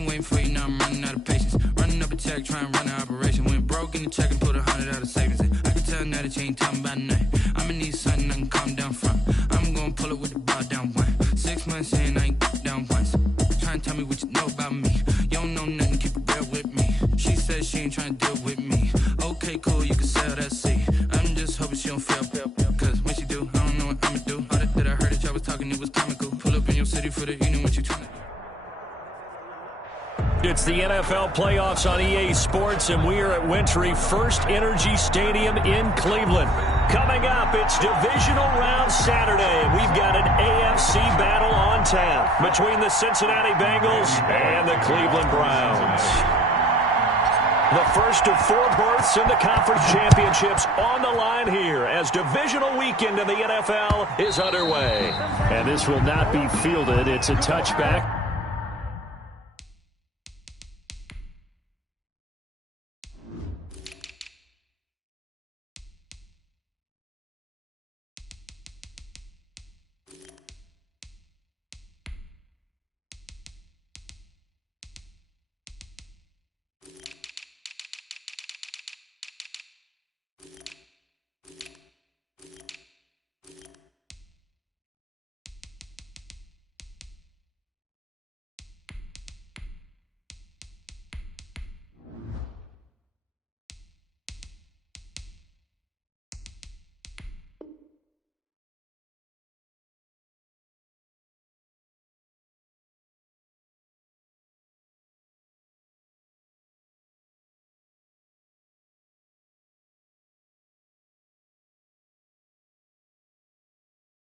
been waiting for you, now I'm running out of patience. Running up a check, trying to run an operation. Went broke in the check and put 100 out of savings in. I can tell now that you ain't talking about nothing. I'ma need something I can calm down from. I'm gonna pull it with the ball down one. 6 months in, I ain't down once. Trying to tell me what you know about me. You don't know nothing, keep it real with me. She says she ain't trying to deal with me. Okay, cool, you can sell that seat. I'm just hoping she don't fail. Cause when she do, I don't know what I'ma do. All that I heard that y'all was talking, it was comical. Pull up in your city for the evening, what you trying to do. It's the NFL playoffs on EA Sports, and we are at Wintry First Energy Stadium in Cleveland. Coming up, it's divisional round Saturday, and we've got an AFC battle on tap between the Cincinnati Bengals and the Cleveland Browns. The first of 4 berths in the conference championships on the line here as divisional weekend in the NFL is underway. And this will not be fielded. It's a touchback.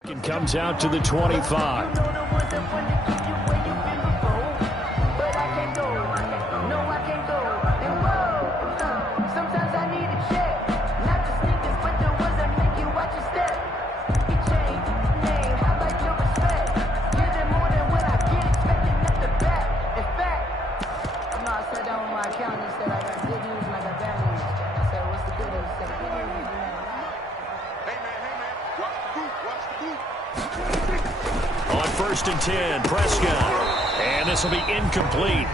It comes out to the 25. First and 10, Prescott. And this will be incomplete.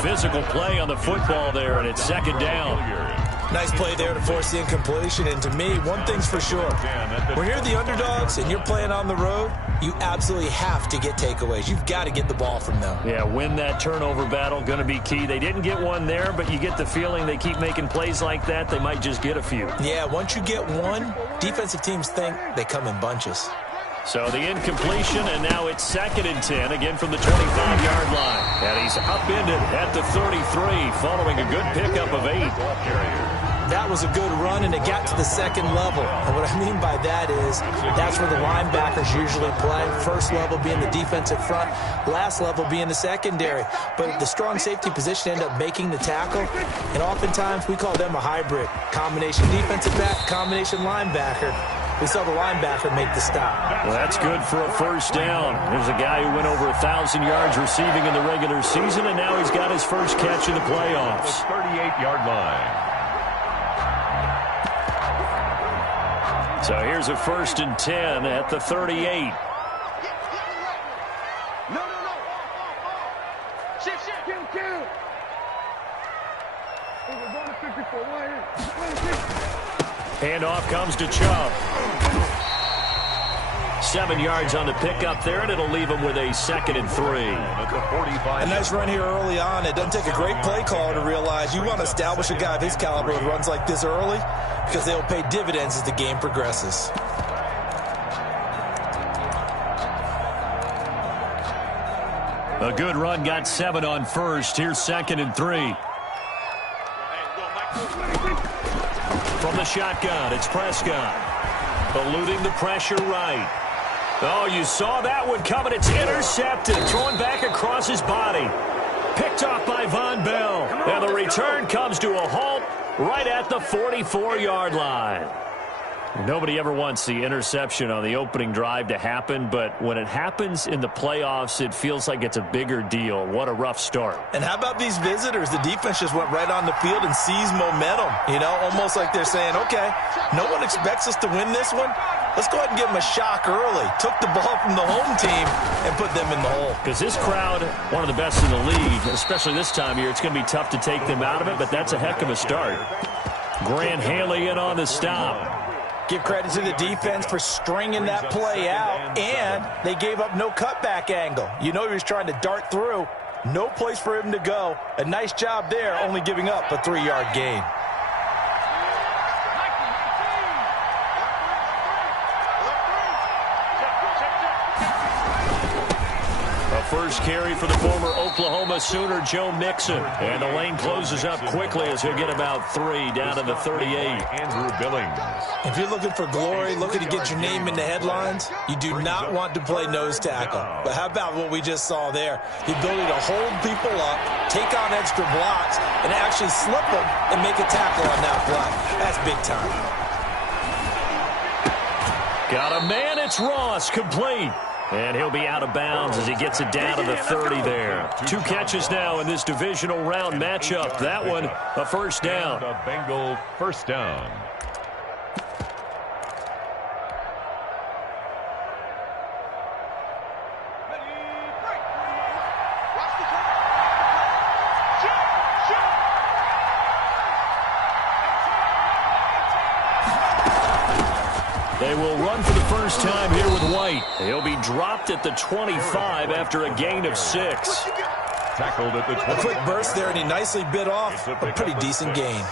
Physical play on the football there, and it's second down. Nice play there to force the incompletion. And to me, one thing's for sure. When you're the underdogs and you're playing on the road, you absolutely have to get takeaways. You've got to get the ball from them. Yeah, win that turnover battle, going to be key. They didn't get one there, but you get the feeling they keep making plays like that, they might just get a few. Yeah, once you get one, defensive teams think they come in bunches. So the incompletion, and now it's second and 10, again from the 25-yard line. And he's upended at the 33, following a good pickup of 8. That was a good run, and it got to the second level. And what I mean by that is that's where the linebackers usually play. First level being the defensive front, last level being the secondary. But the strong safety position ended up making the tackle, and oftentimes we call them a hybrid. Combination defensive back, combination linebacker. We saw the linebacker make the stop. Well, that's good for a first down. There's a guy who went over 1,000 yards receiving in the regular season, and now he's got his first catch in the playoffs. The 38-yard line. So here's a first and 10 at the 38. No. Shift. Kill. We're going to 54. Handoff comes to Chubb. 7 yards on the pickup there, and it'll leave him with a second and 3. A nice run here early on. It doesn't take a great play caller to realize you want to establish a guy of his caliber who runs like this early because they'll pay dividends as the game progresses. A good run, got 7 on first. Here's second and 3. From the shotgun, it's Prescott. Eluding the pressure right. Oh, you saw that one coming. It's intercepted. Thrown back across his body. Picked off by Von Bell. And the return comes to a halt right at the 44-yard line. Nobody ever wants the interception on the opening drive to happen, but when it happens in the playoffs, it feels like it's a bigger deal. What a rough start. And how about these visitors? The defense just went right on the field and seized momentum. You know, almost like they're saying, okay, no one expects us to win this one. Let's go ahead and give them a shock early. Took the ball from the home team and put them in the hole. Because this crowd, one of the best in the league, especially this time of year, it's going to be tough to take them out of it, but that's a heck of a start. Grant Haley in on the stop. Give credit to the defense for stringing that play out, and they gave up no cutback angle. You know he was trying to dart through. No place for him to go. A nice job there, only giving up a 3-yard gain. First carry for the former Oklahoma Sooner, Joe Mixon. And the lane closes up quickly as he'll get about 3 down to the 38. Andrew Billings. If you're looking for glory, looking to get your name in the headlines, you do not want to play nose tackle. But how about what we just saw there? The ability to hold people up, take on extra blocks, and actually slip them and make a tackle on that block. That's big time. Got a man, it's Ross, complete. And he'll be out of bounds as he gets it down to the 30 there. 2 catches now in this divisional round matchup. That one, a first down. The Bengal first down. They will run for the first time here with White. He'll be dropped at the 25 after a gain of 6. Tackled at the 20. A quick burst there, and he nicely bit off a pretty decent gain.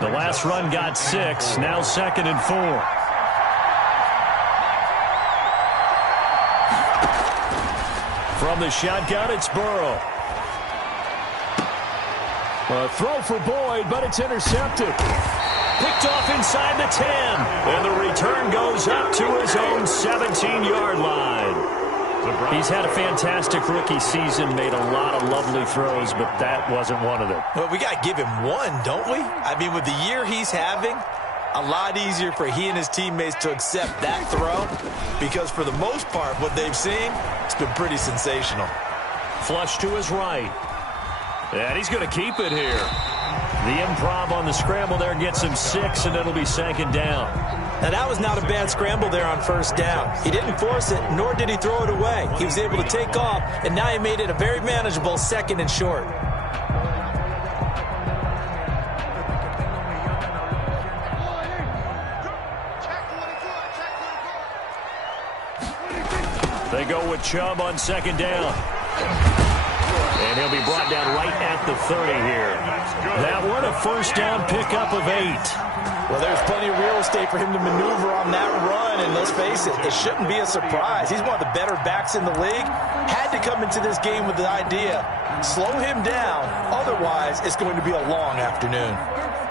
The last run got 6, now 2nd and 4. From the shotgun, it's Burrow. A throw for Boyd, but it's intercepted. Picked off inside the 10. And the return goes up to his own 17-yard line. He's had a fantastic rookie season, made a lot of lovely throws, but that wasn't one of them. Well, we got to give him one, don't we? I mean, with the year he's having, a lot easier for he and his teammates to accept that throw because for the most part, what they've seen, it's been pretty sensational. Flush to his right. And he's going to keep it here. The improv on the scramble there gets him 6, and it'll be 2nd down. Now, that was not a bad scramble there on first down. He didn't force it, nor did he throw it away. He was able to take off, and now he made it a very manageable 2nd and short. They go with Chubb on 2nd down. And he'll be brought down right at the 30 here. That one, a first down pickup of 8. Well, there's plenty of real estate for him to maneuver on that run, and let's face it, it shouldn't be a surprise. He's one of the better backs in the league. Had to come into this game with the idea, slow him down, otherwise it's going to be a long afternoon.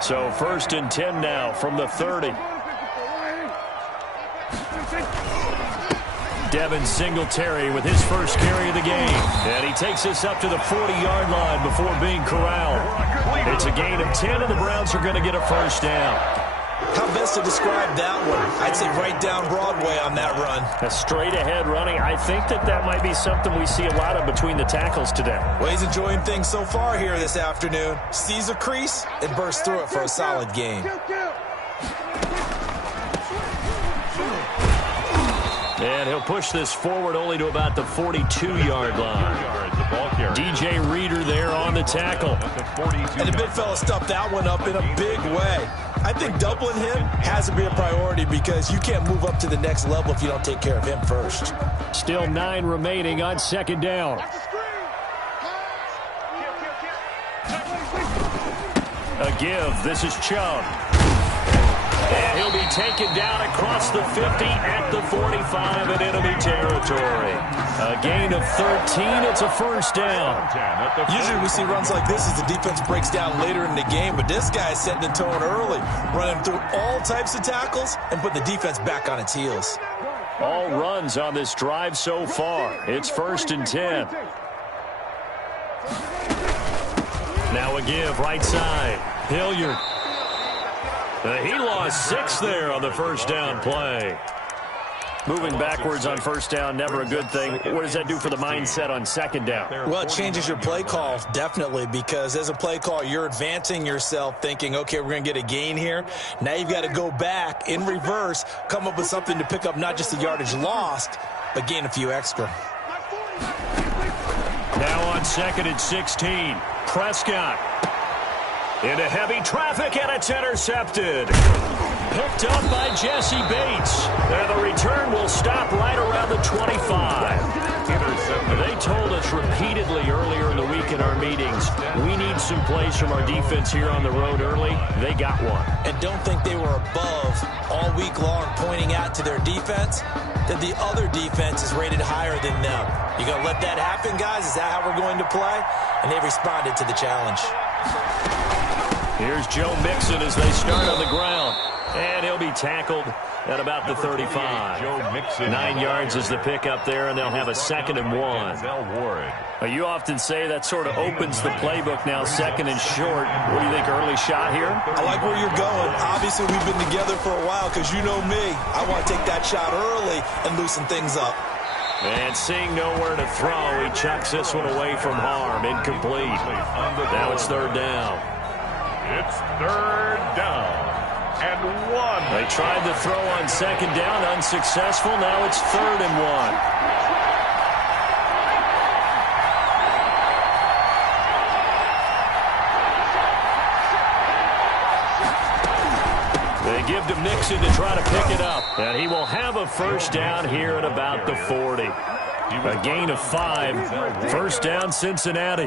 So 1st and 10 now from the 30. Devin Singletary with his first carry of the game. And he takes this up to the 40-yard line before being corralled. It's a gain of 10, and the Browns are going to get a first down. How best to describe that one? I'd say right down Broadway on that run. A straight-ahead running. I think that might be something we see a lot of between the tackles today. Well, he's enjoying things so far here this afternoon. Sees a crease and bursts through it for a solid gain. And he'll push this forward only to about the 42-yard line. DJ Reader there on the tackle. And the big fella stuffed that one up in a big way. I think doubling him has to be a priority because you can't move up to the next level if you don't take care of him first. Still 9 remaining on 2nd down. A give. This is Chubb. And he'll be taken down across the 50 at the 45 in enemy territory. A gain of 13. It's a first down. Usually we see runs like this as the defense breaks down later in the game, but this guy is setting the tone early, running through all types of tackles and putting the defense back on its heels. All runs on this drive so far. It's 1st and 10. Now a give right side. Hilliard. He lost 6 there on the first down play. Moving backwards on first down, never a good thing. What does that do for the mindset on second down? Well, it changes your play call, definitely, because as a play call, you're advancing yourself thinking, okay, we're going to get a gain here. Now you've got to go back in reverse, come up with something to pick up not just the yardage lost, but gain a few extra. Now on second and 16, Prescott into heavy traffic, and it's intercepted. Picked up by Jesse Bates. And the return will stop right around the 25. They told us repeatedly earlier in the week in our meetings, we need some plays from our defense here on the road early. They got one. And don't think they were above all week long pointing out to their defense that the other defense is rated higher than them. You going to let that happen, guys? Is that how we're going to play? And they responded to the challenge. Here's Joe Mixon as they start on the ground. And he'll be tackled at about the 35. 9 yards is the pickup there, and they'll have a 2nd and 1. You often say that sort of opens the playbook now, 2nd and short. What do you think, early shot here? I like where you're going. Obviously, we've been together for a while because you know me. I want to take that shot early and loosen things up. And seeing nowhere to throw, he chucks this one away from harm. Incomplete. Now it's 3rd down. It's 3rd down. And 1. They tried to throw on 2nd down, unsuccessful. Now it's 3rd and 1. They give to Mixon to try to pick it up. And he will have a first down here at about the 40. A gain of 5. 1st down, Cincinnati.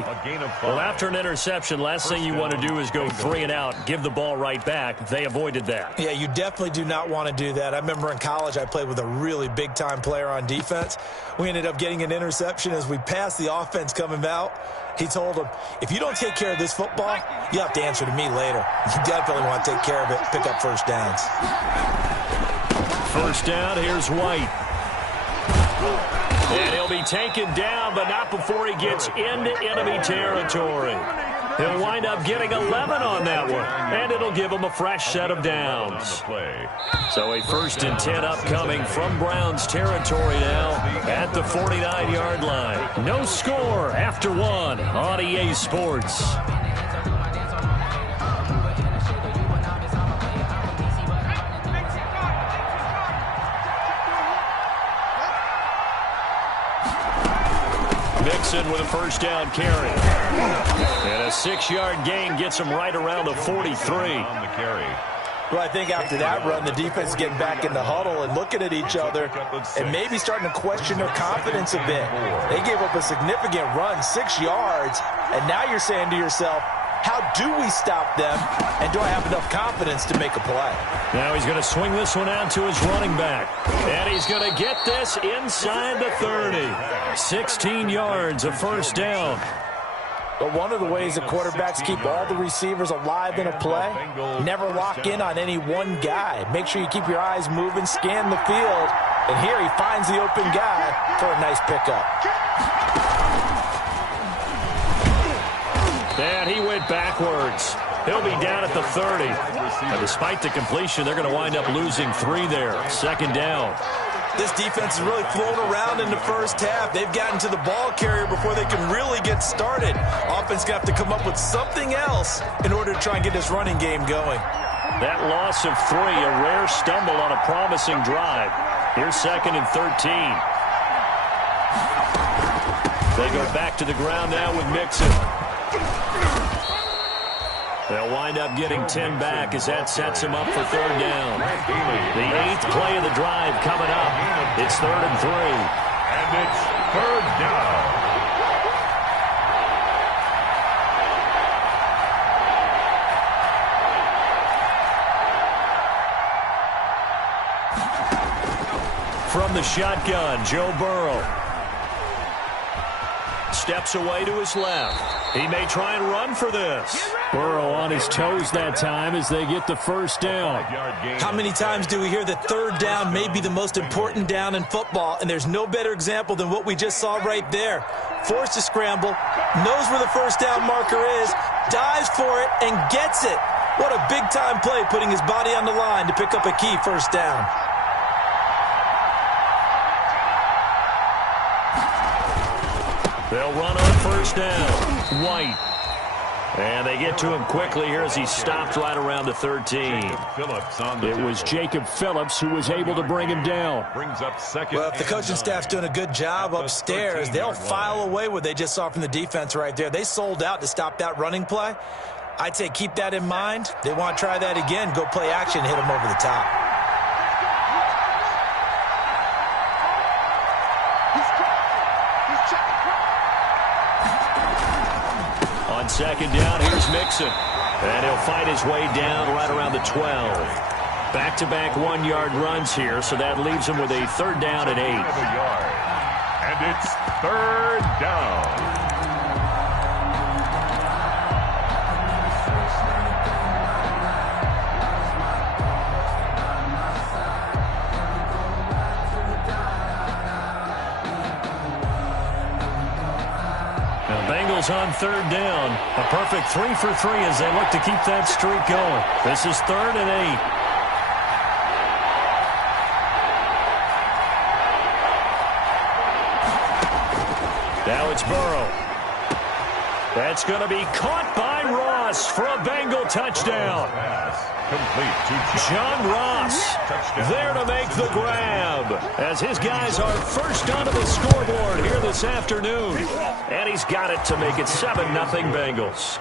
Well, after an interception, last thing you want to do is go 3 and out, give the ball right back. They avoided that. Yeah, you definitely do not want to do that. I remember in college I played with a really big-time player on defense. We ended up getting an interception as we passed the offense coming out. He told him, if you don't take care of this football, you have to answer to me later. You definitely want to take care of it, pick up first downs. First down, here's White. And he'll be taken down, but not before he gets into enemy territory. He'll wind up getting 11 on that one, and it'll give him a fresh set of downs. So a 1st and 10 upcoming from Browns territory now at the 49-yard line. No score after 1 on EA Sports. Mixon with a first down carry. And a 6-yard gain gets him right around the 43. Well, I think after that run, the defense is getting back in the huddle and looking at each other and maybe starting to question their confidence a bit. They gave up a significant run, 6 yards, and now you're saying to yourself, how do we stop them, and do I have enough confidence to make a play? Now he's going to swing this one out to his running back, and he's going to get this inside the 30. 16 yards, a first down. But one of the ways that quarterbacks keep all the receivers alive in a play, never lock in on any one guy. Make sure you keep your eyes moving, scan the field, and here he finds the open guy for a nice pickup. And he went backwards. He'll be down at the 30. And despite the completion, they're going to wind up losing 3 there. 2nd down. This defense has really flown around in the first half. They've gotten to the ball carrier before they can really get started. Offense going to have to come up with something else in order to try and get this running game going. That loss of 3, a rare stumble on a promising drive. Here's 2nd and 13. They go back to the ground now with Mixon. They'll wind up getting 10 back as that sets them up for 3rd down. The 8th play of the drive coming up. It's 3rd and 3. And it's 3rd down. From the shotgun, Joe Burrow steps away to his left. He may try and run for this. Burrow on his toes that time as they get the first down. How many times do we hear that 3rd down may be the most important down in football, and there's no better example than what we just saw right there. Forced to scramble, knows where the first down marker is, dives for it, and gets it. What a big-time play, putting his body on the line to pick up a key first down. They'll run on first down. White. And they get to him quickly here as he stopped right around the 13. It was Jacob Phillips who was able to bring him down. Well, if the coaching staff's doing a good job upstairs, they'll file away what they just saw from the defense right there. They sold out to stop that running play. I'd say keep that in mind. They want to try that again, go play action, hit them over the top. On second down, here's Mixon. And he'll fight his way down right around the 12. Back-to-back one-yard runs here, so that leaves him with a third down and 8. And it's third down. Bengals on third down. A perfect 3 for 3 as they look to keep that streak going. This is third and 8. Now it's Burrow. That's going to be caught by Ross for a Bengal touchdown. Complete to John Ross there to make the grab as his guys are first onto the scoreboard here this afternoon. And he's got it to make it 7-0 Bengals.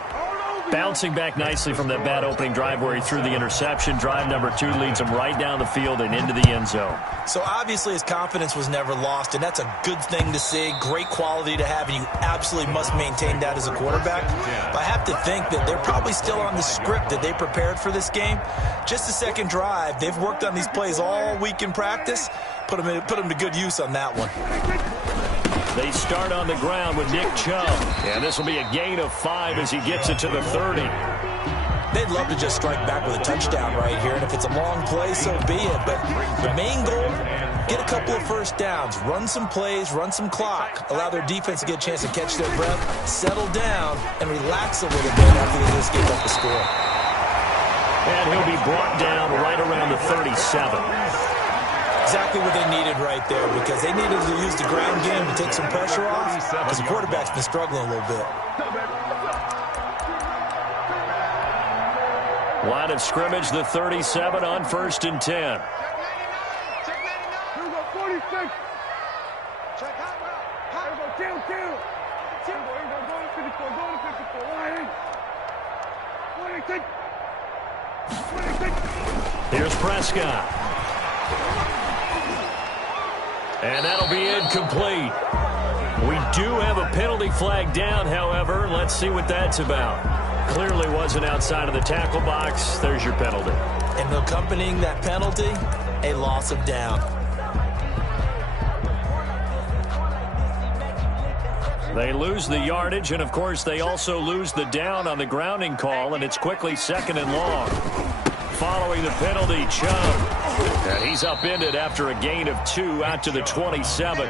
Bouncing back nicely from that bad opening drive where he threw the interception. Drive number 2 leads him right down the field and into the end zone. So obviously his confidence was never lost, and that's a good thing to see. Great quality to have, and you absolutely must maintain that as a quarterback. But I have to think that they're probably still on the script that they prepared for this game. Just the second drive, they've worked on these plays all week in practice. Put them to good use on that one. They start on the ground with Nick Chubb. And this will be a gain of 5 as he gets it to the 30. They'd love to just strike back with a touchdown right here. And if it's a long play, so be it. But the main goal, get a couple of first downs. Run some plays, run some clock. Allow their defense to get a chance to catch their breath, settle down, and relax a little bit after they just give up the score. And he'll be brought down right around the 37. Exactly what they needed right there, because they needed to use the ground game to take some pressure off, because the quarterback's been struggling a little bit. Line of scrimmage, the 37 on first and 10. Here we go, 46. Check hot route. Here we go, kill. Here we go, go to 54, go to 54. 186. Here's Prescott. And that'll be incomplete. We do have a penalty flag down, however. Let's see what that's about. Clearly wasn't outside of the tackle box. There's your penalty. And accompanying that penalty, a loss of down. They lose the yardage, and, of course, they also lose the down on the grounding call, and it's quickly second and long. Following the penalty, Chubb. And he's upended after a gain of 2 out to the 27.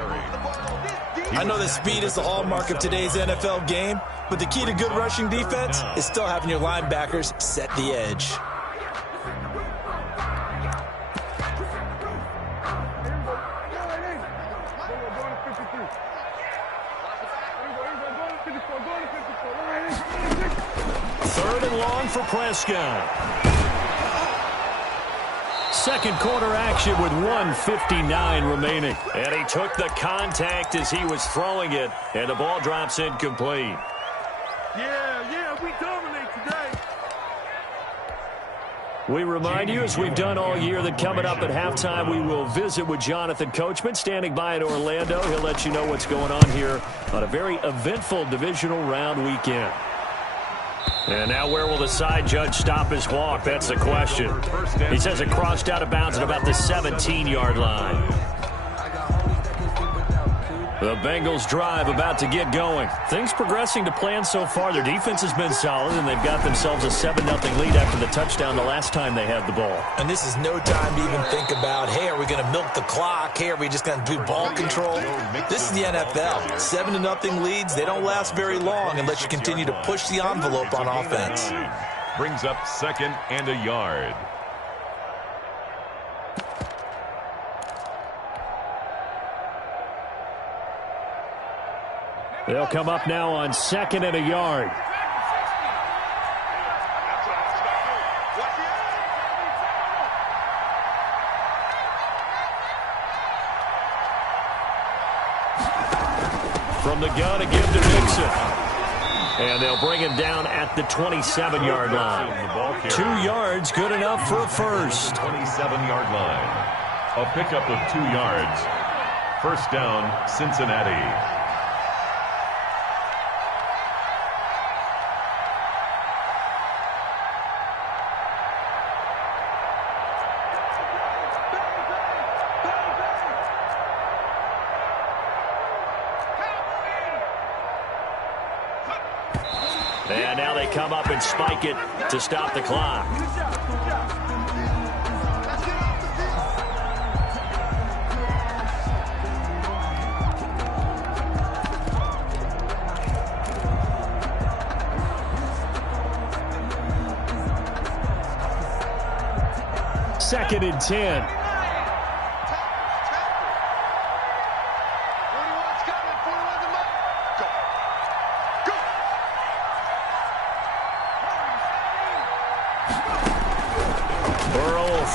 I know that speed is the hallmark of today's NFL game, but the key to good rushing defense is still having your linebackers set the edge. Third and long for Prescott. Second quarter action with 1:59 remaining. And he took the contact as he was throwing it, and the ball drops incomplete. Yeah, we dominate today. We remind you, as we've done all year, that coming up at halftime, we will visit with Jonathan Coachman, standing by in Orlando. He'll let you know what's going on here on a very eventful divisional round weekend. And now where will the side judge stop his walk? That's the question. He says it crossed out of bounds at about the 17-yard line. The Bengals drive about to get going. Things progressing to plan so far. Their defense has been solid, and they've got themselves a 7-0 lead after the touchdown the last time they had the ball. And this is no time to even think about, hey, are we going to milk the clock? Hey, are we just going to do ball control? This is the NFL. 7-0 leads, they don't last very long unless you continue to push the envelope on offense. Brings up second and a yard. They'll come up now on 2nd and a yard. From the gun, a give to Mixon. And they'll bring him down at the 27-yard line. 2 yards, good enough for a first. 27-yard line. A pickup of 2 yards. First down, Cincinnati. And now they come up and spike it to stop the clock. Second and 10.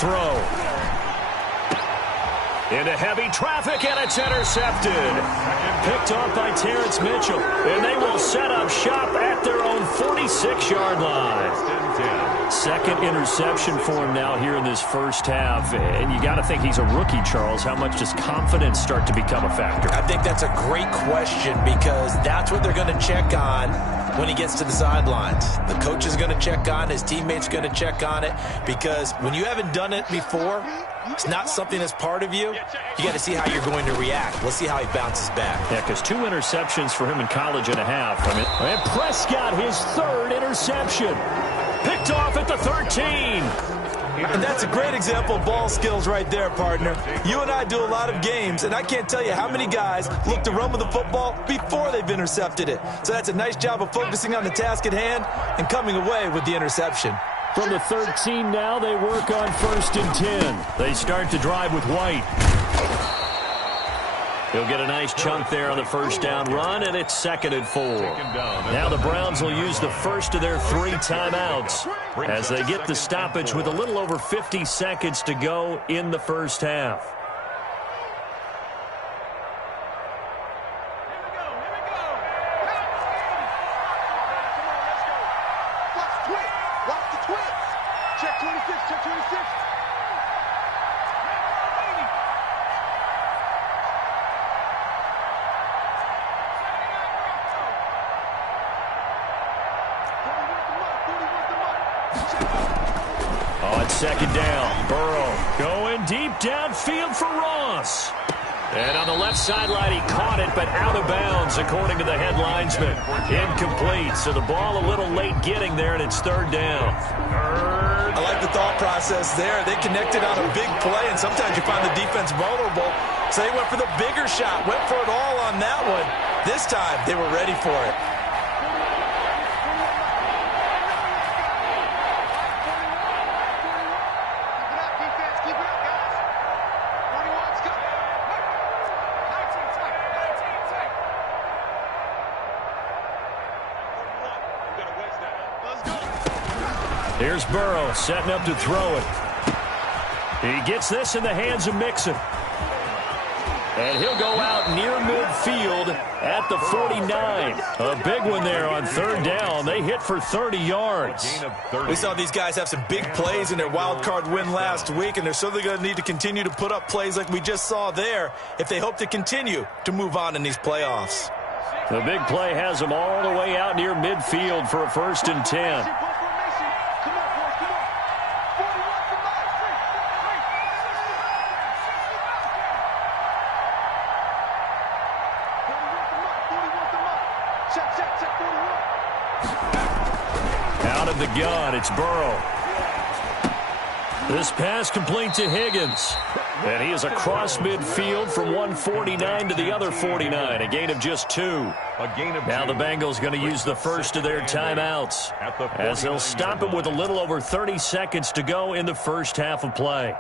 Throw into heavy traffic, and it's intercepted. Picked off by Terrence Mitchell, and they will set up shop at their own 46-yard line. Second interception for him now here in this first half, and you got to think he's a rookie, Charles. How much does confidence start to become a factor? I think that's a great question, because that's what they're going to check on when he gets to the sidelines. The coach is going to check on, his teammates going to check on it, because when you haven't done it before, it's not something that's part of you. You got to see how you're going to react. Let's see how he bounces back. Yeah, because 2 interceptions for him in college and a half. And Prescott, his 3rd interception. Picked off at the 13. And that's a great example of ball skills right there, partner. You and I do a lot of games, and I can't tell you how many guys look to run with the football before they've intercepted it. So that's a nice job of focusing on the task at hand and coming away with the interception. From the 13 now, they work on 1st and 10. They start to drive with White. He'll get a nice chunk there on the first down run, and it's 2nd and 4. Now the Browns will use the first of their 3 timeouts as they get the stoppage with a little over 50 seconds to go in the first half. Second down, Burrow going deep downfield for Ross. And on the left sideline, he caught it, but out of bounds, according to the head linesman. Incomplete, so the ball a little late getting there, and it's 3rd down. I like the thought process there. They connected on a big play, and sometimes you find the defense vulnerable. So they went for the bigger shot, went for it all on that one. This time, they were ready for it. Here's Burrow setting up to throw it. He gets this in the hands of Mixon. And he'll go out near midfield at the 49. A big one there on 3rd down. They hit for 30 yards. We saw these guys have some big plays in their wild card win last week, and they're certainly going to need to continue to put up plays like we just saw there if they hope to continue to move on in these playoffs. The big play has them all the way out near midfield for a 1st and 10. Out of the gun, it's Burrow. This pass complete to Higgins. And he is across midfield from 149 to the other 49. A gain of just 2. Now the Bengals going to use the first of their timeouts as they'll stop him with a little over 30 seconds to go in the first half of play.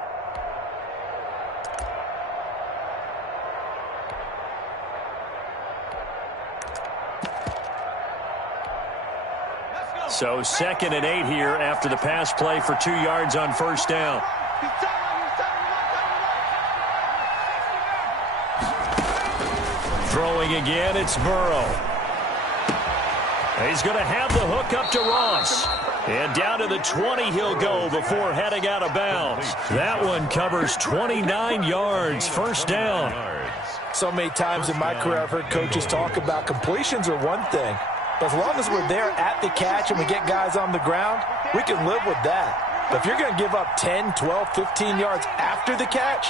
So 2nd and 8 here after the pass play for 2 yards on first down. Throwing again, it's Burrow. He's going to have the hook up to Ross. And down to the 20 he'll go before heading out of bounds. That one covers 29 yards, first down. So many times in my career I've heard coaches talk about completions are one thing. But as long as we're there at the catch and we get guys on the ground, we can live with that. But if you're going to give up 10, 12, 15 yards after the catch,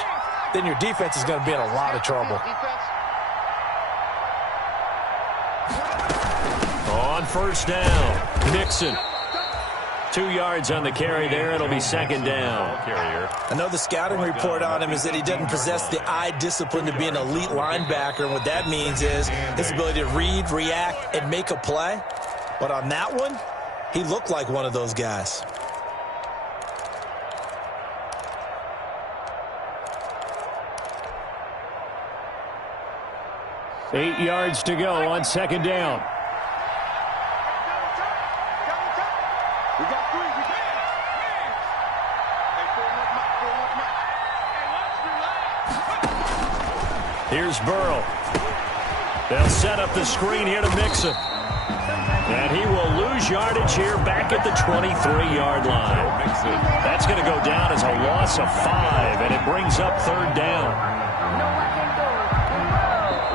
then your defense is going to be in a lot of trouble. On first down, Nixon. 2 yards on the carry there. It'll be 2nd down. I know the scouting report on him is that he doesn't possess the eye discipline to be an elite linebacker. And what that means is his ability to read, react, and make a play. But on that one, he looked like one of those guys. Eight yards to go on 2nd down. We got 3. Here's Burrow. They'll set up the screen here to Mixon. And he will lose yardage here back at the 23-yard line. That's going to go down as a loss of 5, and it brings up 3rd down.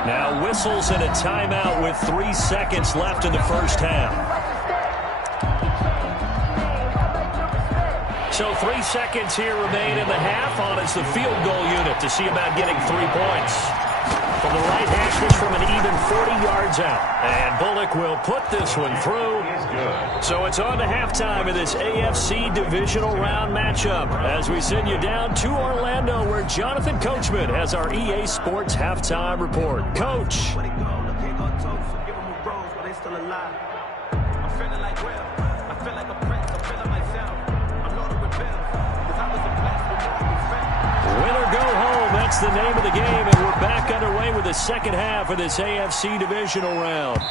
Now whistles and a timeout with 3 seconds left in the first half. So 3 seconds here remain in the half on as the field goal unit to see about getting 3 points. From the right hash, this from an even 40 yards out. And Bullock will put this one through. So it's on to halftime of this AFC divisional round matchup as we send you down to Orlando where Jonathan Coachman has our EA Sports halftime report. Coach. Win or go home, that's the name of the game, and we're back underway with the second half of this AFC divisional round.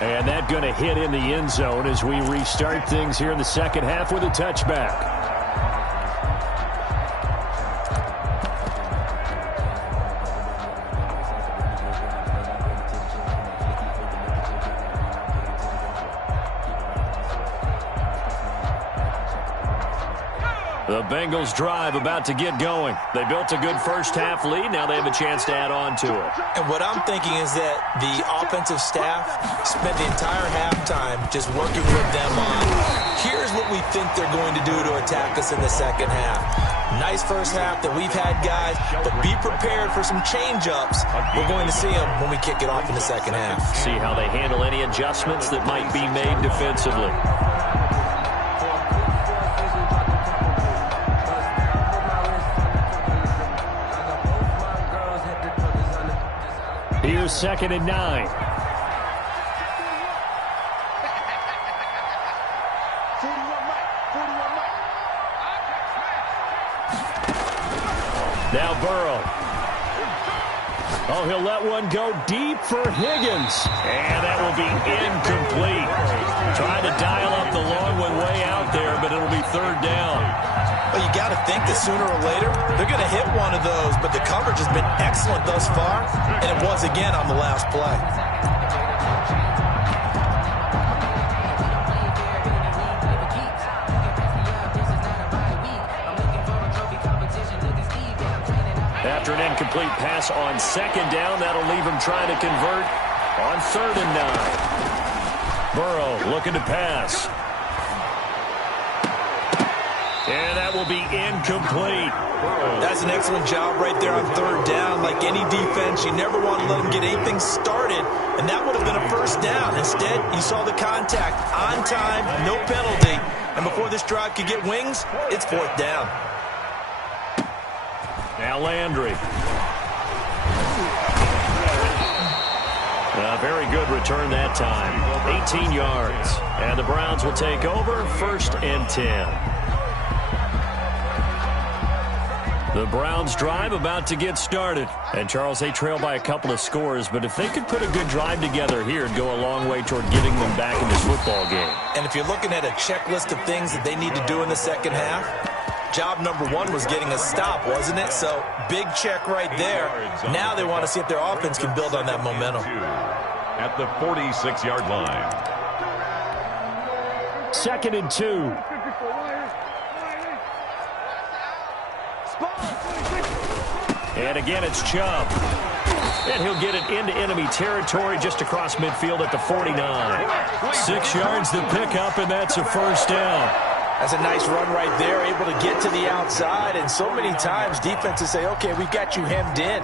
And that going to hit in the end zone as we restart things here in the second half with a touchback. The Bengals drive about to get going. They built a good first half lead. Now they have a chance to add on to it. And what I'm thinking is that the offensive staff spent the entire halftime just working with them on, here's what we think they're going to do to attack us in the second half. Nice first half that we've had, guys, but be prepared for some change-ups. We're going to see them when we kick it off in the second half. See how they handle any adjustments that might be made defensively. Here's 2nd and 9. Now Burrow. Oh, he'll let one go deep for Higgins. And that will be incomplete. Trying to dial up the long one way out there, but it'll be 3rd down. Well, you got to think that sooner or later, they're going to hit one of those, but the coverage has been excellent thus far, and it was again on the last play. After an incomplete pass on 2nd down, that'll leave him trying to convert on 3rd and 9. Burrow looking to pass. And that will be incomplete. That's an excellent job right there on 3rd down. Like any defense, you never want to let them get anything started, and that would have been a 1st down. Instead, you saw the contact on time, no penalty, and before this drive could get wings, it's 4th down. Now Landry. A very good return that time. 18 yards. And the Browns will take over 1st and 10. The Browns drive about to get started. And, Charles, they trail by a couple of scores, but if they could put a good drive together here, it'd go a long way toward getting them back in this football game. And if you're looking at a checklist of things that they need to do in the second half, job number one was getting a stop, wasn't it? So, big check right there. Now they want to see if their offense can build on that momentum. At the 46-yard line. 2nd and 2. And again, it's Chubb. And he'll get it into enemy territory just across midfield at the 49. 6 yards to pick up, and that's a first down. That's a nice run right there, able to get to the outside. And so many times defenses say, okay, we've got you hemmed in.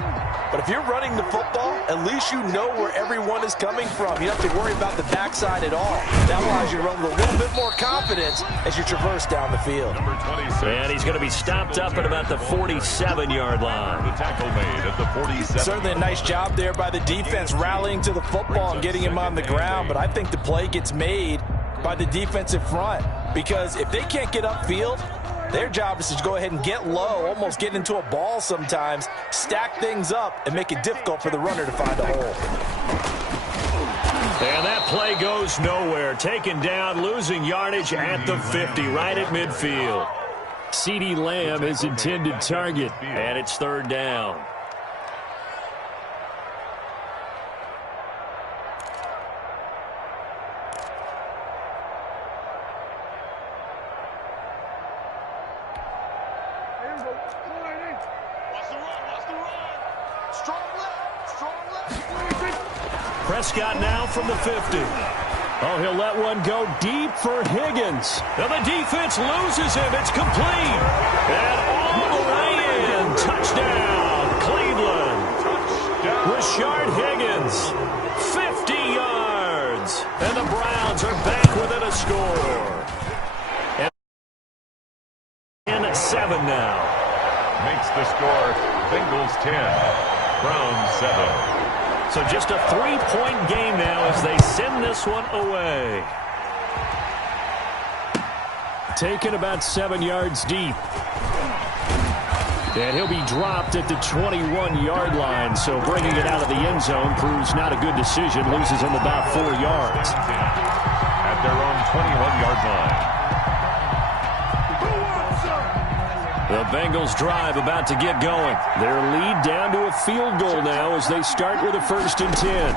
But if you're running the football, at least you know where everyone is coming from. You don't have to worry about the backside at all. That allows you to run with a little bit more confidence as you traverse down the field. And he's going to be stopped up at about the 47-yard line. The tackle made at the 47. Certainly a nice job there by the defense rallying to the football and getting him on the ground. But I think the play gets made by the defensive front, because if they can't get upfield, their job is to go ahead and get low, almost get into a ball sometimes, stack things up, and make it difficult for the runner to find a hole. And that play goes nowhere. Taken down, losing yardage at the 50, right at midfield. CeeDee Lamb is intended target, and it's 3rd down. Prescott now from the 50. Oh, he'll let one go deep for Higgins. Now the defense loses him. It's complete. And all the way in. Touchdown, Cleveland. Rashard Higgins, 50 yards. And the Browns are back within a score. And 7 now. Makes the score Bengals 10, Browns 7. So just a 3-point game now as they send this one away. Taken about 7 yards deep. And he'll be dropped at the 21-yard line. So bringing it out of the end zone proves not a good decision. Loses him about 4 yards. At their own 21-yard line. The Bengals drive about to get going. Their lead down to a field goal now as they start with a 1st and 10.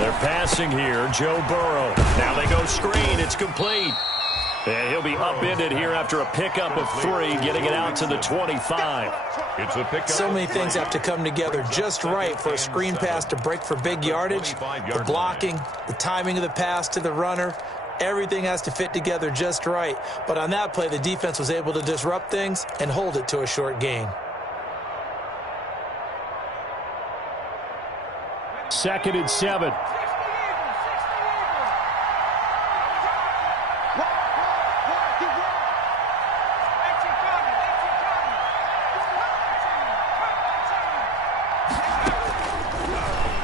They're passing here, Joe Burrow. Now they go screen, it's complete. And he'll be upended here after a pickup of 3, getting it out to the 25. It's a pickup. So many things have to come together just right for a screen pass to break for big yardage. The blocking, the timing of the pass to the runner. Everything has to fit together just right. But on that play, the defense was able to disrupt things and hold it to a short gain. 2nd and 7.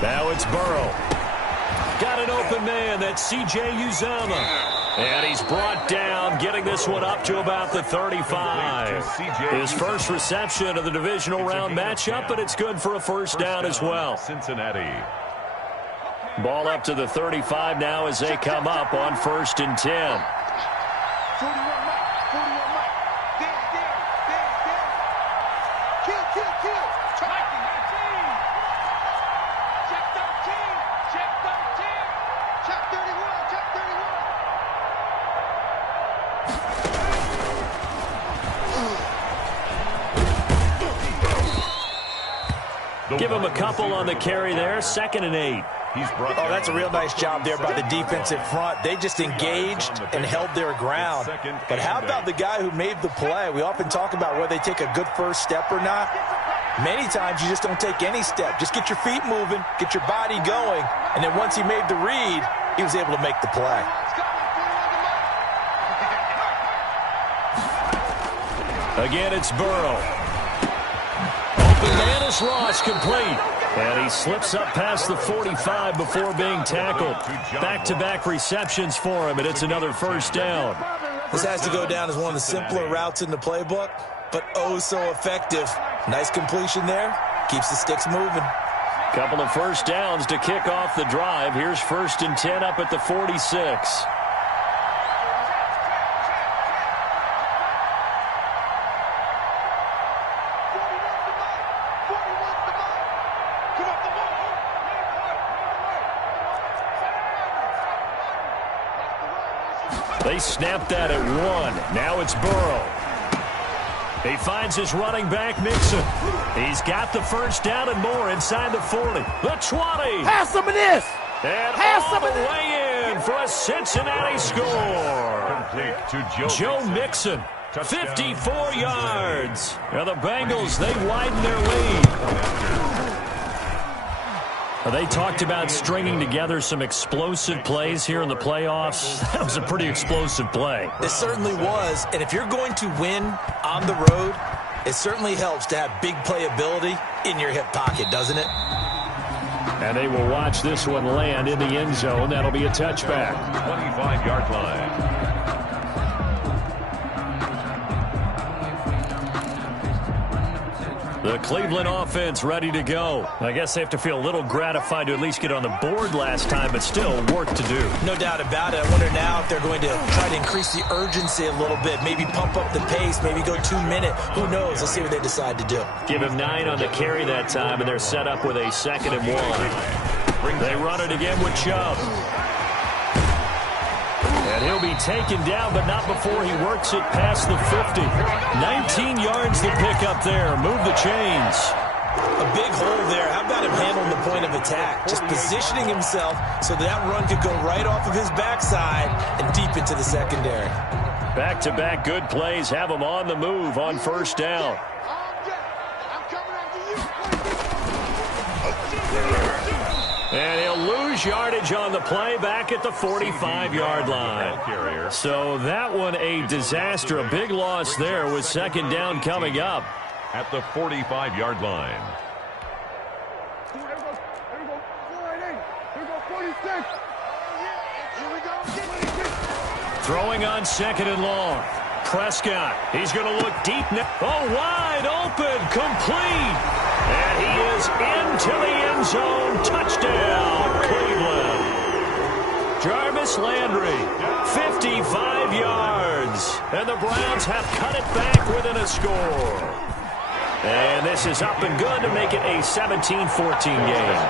Now it's Burrow. Got an open man. That's C.J. Uzomah. And he's brought down, getting this one up to about the 35. His first reception of the divisional round matchup, but it's good for a first down as well. Cincinnati. Ball up to the 35 now as they come up on 1st and 10. Give him a couple on the carry there. 2nd and 8. Oh, that's a real nice job there by the defensive front. They just engaged and held their ground. But how about the guy who made the play? We often talk about whether they take a good first step or not. Many times you just don't take any step. Just get your feet moving, get your body going, and then once he made the read, he was able to make the play. Again, it's Burrow. Open man is Ross, complete. And he slips up past the 45 before being tackled. Back-to-back receptions for him, and it's another first down. This has to go down as one of the simpler routes in the playbook. but oh so effective. Nice completion there. Keeps the sticks moving. Couple of first downs to kick off the drive. Here's 1st and 10 up at the 46. They snapped that at 1. Now it's Burrow. He finds his running back, Mixon. He's got the first down and more inside the 40. The 20. Have some of this. And all the way in for a Cincinnati score. Complete to Joe Mixon, 54 yards. Now the Bengals, they widen their lead. They talked about stringing together some explosive plays here in the playoffs. That was a pretty explosive play. It certainly was, and if you're going to win on the road, it certainly helps to have big playability in your hip pocket, doesn't it? And they will watch this one land in the end zone. That'll be a touchback. 25-yard line. The Cleveland offense ready to go. I guess they have to feel a little gratified to at least get on the board last time, but still work to do. No doubt about it. I wonder now if they're going to try to increase the urgency a little bit, maybe pump up the pace, maybe go 2-minute. Who knows? Let's see what they decide to do. Give him 9 on the carry that time, and they're set up with a 2nd and 1. They run it again with Chubb. And he'll be taken down, but not before he works it past the 50. 19 yards to pick up there. Move the chains. A big hole there. How about him handling the point of attack? Just positioning himself so that run could go right off of his backside and deep into the secondary. Back-to-back good plays have him on the move on 1st down. And he'll lose yardage on the play back at the 45-yard line. So that one a disaster. A big loss there with 2nd down coming up. At the 45-yard line. Throwing on 2nd and long. Prescott, he's going to look deep now. Oh, wide open, complete. And he is into the end zone. Touchdown, Cleveland. Jarvis Landry, 55 yards. And the Browns have cut it back within a score. And this is up and good to make it a 17-14 game.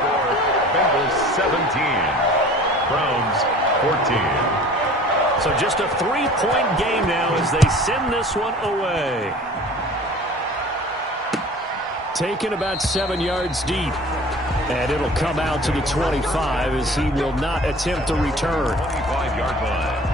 Bengals 17. Browns 14. So just a 3-point game now as they send this one away. Taken about 7 yards deep. And it'll come out to the 25 as he will not attempt to return. 25-yard line.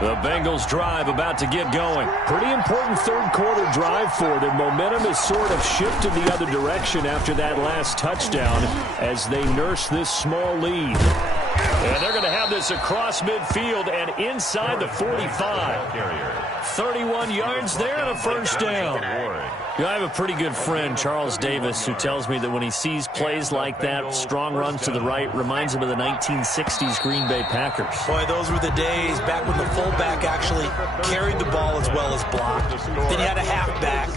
The Bengals drive about to get going. Pretty important 3rd quarter drive for them. Momentum has sort of shifted the other direction after that last touchdown as they nurse this small lead. And they're going to have this across midfield and inside the 45. 31 yards there and a 1st down. I have a pretty good friend, Charles Davis, who tells me that when he sees plays like that, strong runs to the right, reminds him of the 1960s Green Bay Packers. Boy, those were the days back when the fullback actually carried the ball as well as blocked. Then you had a halfback.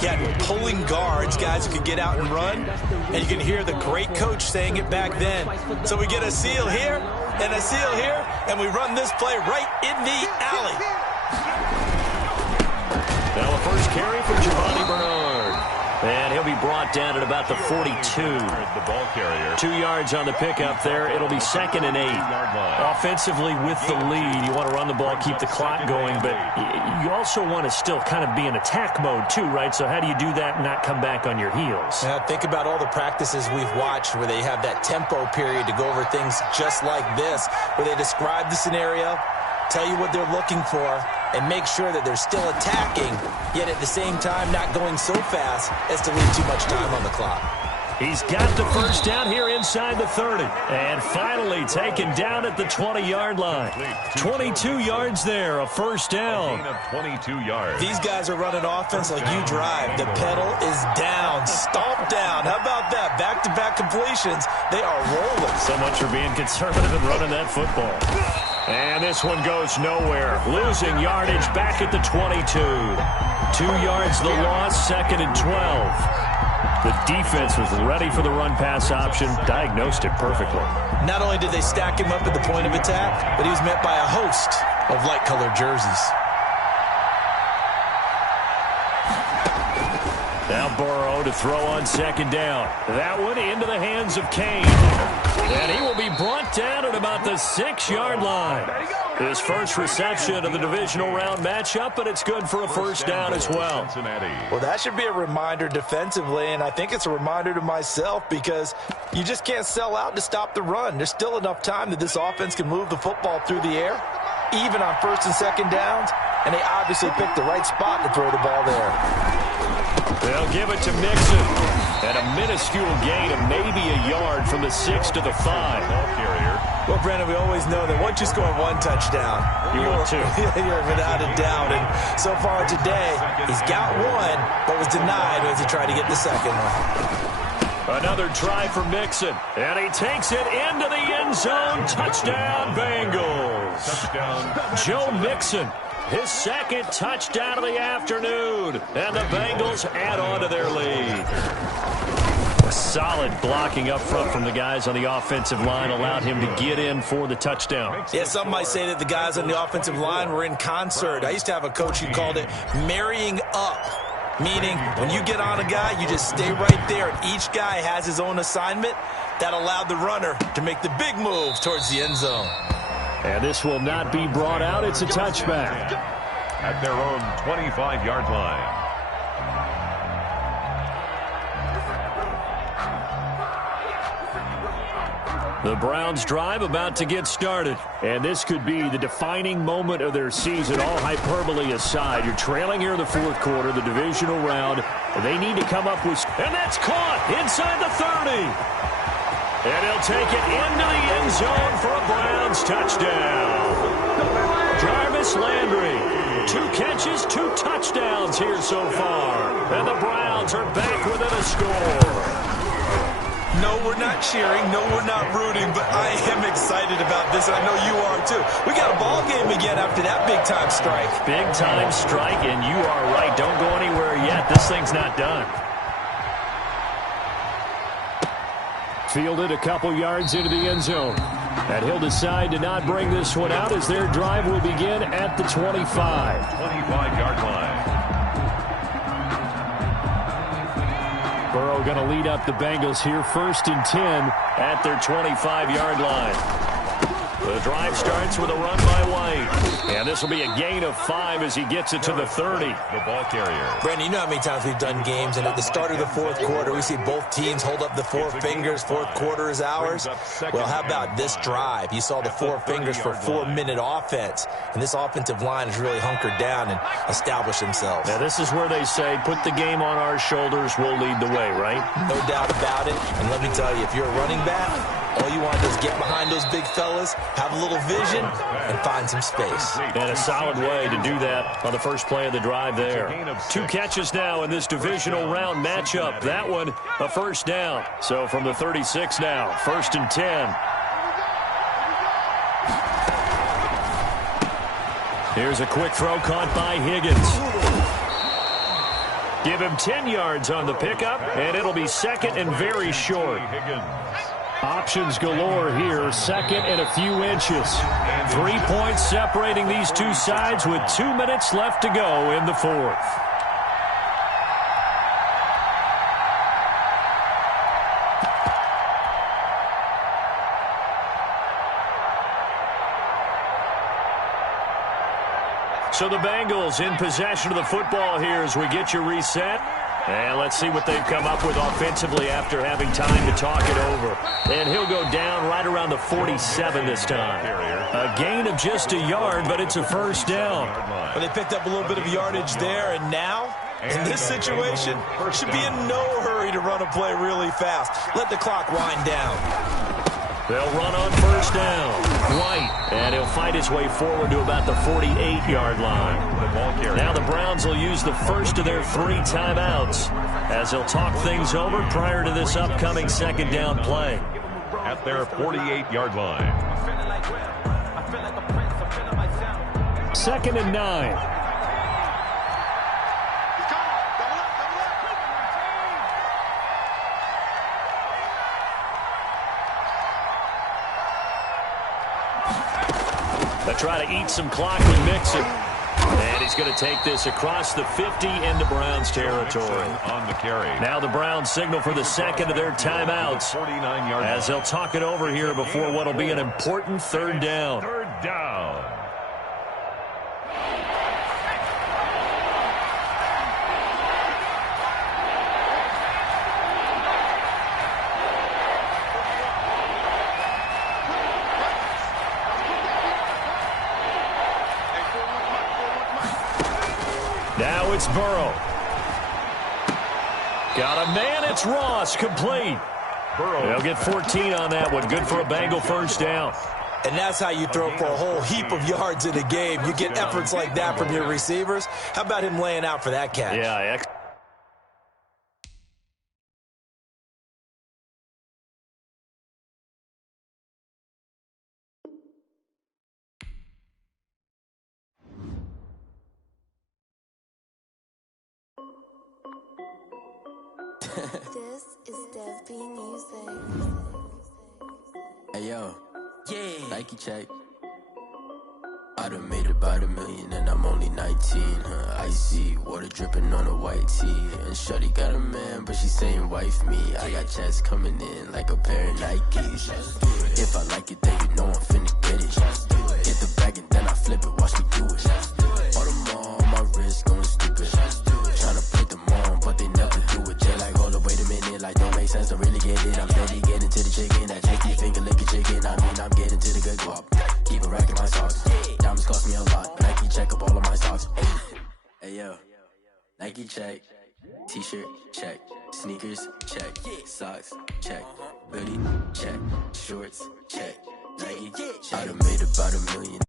You had pulling guards, guys who could get out and run. And you can hear the great coach saying it back then. So we get a seal here and a seal here, and we run this play right in the alley. Now a first carry for Giovanni Bernard. And he'll be brought down at about the 42. The ball carrier. 2 yards on the pickup there. It'll be 2nd and 8. Offensively with the lead, you want to run the ball, keep the clock going, but you also want to still kind of be in attack mode too, right? So how do you do that and not come back on your heels? Yeah, think about all the practices we've watched where they have that tempo period to go over things just like this, where they describe the scenario, tell you what they're looking for, and make sure that they're still attacking, yet at the same time not going so fast as to leave too much time on the clock. He's got the first down here inside the 30. And finally taken down at the 20-yard line. 22 yards there, a first down. A gain of 22 yards. These guys are running offense like you drive. The pedal is down, stomped down. How about that? Back-to-back completions. They are rolling. So much for being conservative and running that football. And this one goes nowhere. Losing yardage back at the 22. 2 yards the loss, 2nd and 12. The defense was ready for the run-pass option, diagnosed it perfectly. Not only did they stack him up at the point of attack, but he was met by a host of light-colored jerseys. Now Burrow to throw on 2nd down. That one into the hands of Kane. And he will be brought down at about the 6-yard line. His first reception of the divisional round matchup, but it's good for a first down as well. Well, that should be a reminder defensively, and I think it's a reminder to myself because you just can't sell out to stop the run. There's still enough time that this offense can move the football through the air, even on 1st and 2nd downs, and they obviously picked the right spot to throw the ball there. They'll give it to Mixon. And a minuscule gain of maybe a yard from the 6 to the 5. Well, Brandon, we always know that once you score one touchdown, you want two. You're without a doubt. And so far today, he's got one, but was denied as he tried to get the second one. Another try for Mixon. And he takes it into the end zone. Touchdown, Bengals. Touchdown. Joe Mixon. His 2nd touchdown of the afternoon. And the Bengals add on to their lead. A solid blocking up front from the guys on the offensive line allowed him to get in for the touchdown. Yeah, some might say that the guys on the offensive line were in concert. I used to have a coach who called it marrying up. Meaning, when you get on a guy, you just stay right there. And each guy has his own assignment. That allowed the runner to make the big move towards the end zone. And this will not be brought out. It's a touchback. At their own 25-yard line. The Browns drive about to get started. And this could be the defining moment of their season, all hyperbole aside. You're trailing here in the 4th quarter, the divisional round. They need to come up with... And that's caught inside the 30. And he'll take it into the end zone for a Browns touchdown. Jarvis Landry, 2 catches, 2 touchdowns here so far. And the Browns are back within a score. No, we're not cheering. No, we're not rooting. But I am excited about this, and I know you are too. We got a ball game again after that big-time strike. Big-time strike, and you are right. Don't go anywhere yet. This thing's not done. Fielded a couple yards into the end zone. And he'll decide to not bring this one out as their drive will begin at the 25. 25-yard line. Burrow going to lead up the Bengals here, 1st and 10 at their 25-yard line. The drive starts with a run by White. And this will be a gain of 5 as he gets it to the 30. The ball carrier. Brandon, you know how many times we've done games, and at the start of the 4th quarter, we see both teams hold up the 4 fingers, 4th quarter is ours. Well, how about this drive? You saw the 4 fingers for 4-minute offense, and this offensive line has really hunkered down and established themselves. Now, this is where they say, put the game on our shoulders, we'll lead the way, right? No doubt about it, and let me tell you, if you're a running back, all you want to do is get behind those big fellas, have a little vision, and find some space. And a solid way to do that on the first play of the drive there. 2 catches now in this divisional round matchup. That one, a first down. So from the 36 now, 1st and 10. Here's a quick throw caught by Higgins. Give him 10 yards on the pickup, and it'll be 2nd and very short. Options galore here, 2nd and a few inches. 3 points separating these two sides with 2 minutes left to go in the 4th. So the Bengals in possession of the football here as we get you reset. And let's see what they've come up with offensively after having time to talk it over. And he'll go down right around the 47 this time. A gain of just a yard, but it's a first down. But they picked up a little bit of yardage there, and now In this situation, should be in no hurry to run a play really fast. Let the clock wind down. They'll run on first down. White, and he'll fight his way forward to about the 48-yard line. Now the Browns will use the first of their 3 timeouts as they'll talk things over prior to this upcoming second down play. At their 48-yard line. 2nd and 9. They try to eat some clock with Mixon. And he's going to take this across the 50 into Browns territory. On the carry. Now the Browns signal for the second of their timeouts as they'll talk it over here before what will be an important third down. Third down. Now it's Burrow. Got a man, it's Ross, complete. Burrow. They'll get 14 on that one. Good for a Bengal first down. And that's how you throw for a whole heap of yards in a game. You get efforts like that from your receivers. How about him laying out for that catch? Yeah, This is Dev B Music. Hey yo, yeah, Nike check. I done made about $1 million and I'm only 19. Icy water dripping on a white tee. And shorty got a man, but she saying wife me. I got checks coming in like a pair of Nikes. If I like it, then you know I'm finna get it. Get the bag and then I flip it, watch me do it. All on my wrist going stupid. Tryna put them on, but they never do it. They like, hold up, wait a minute, like don't make sense, don't really get it. I'm steady getting to the chicken, that cheeky finger licking chicken. I mean, I'm getting to the good guap. Keep a rack in my socks. Diamonds cost me a lot. Nike check up all of my socks. Hey yo, Nike check. T-shirt check. Sneakers check. Socks check. Hoodie check. Shorts check. Nike. I done made about $1 million.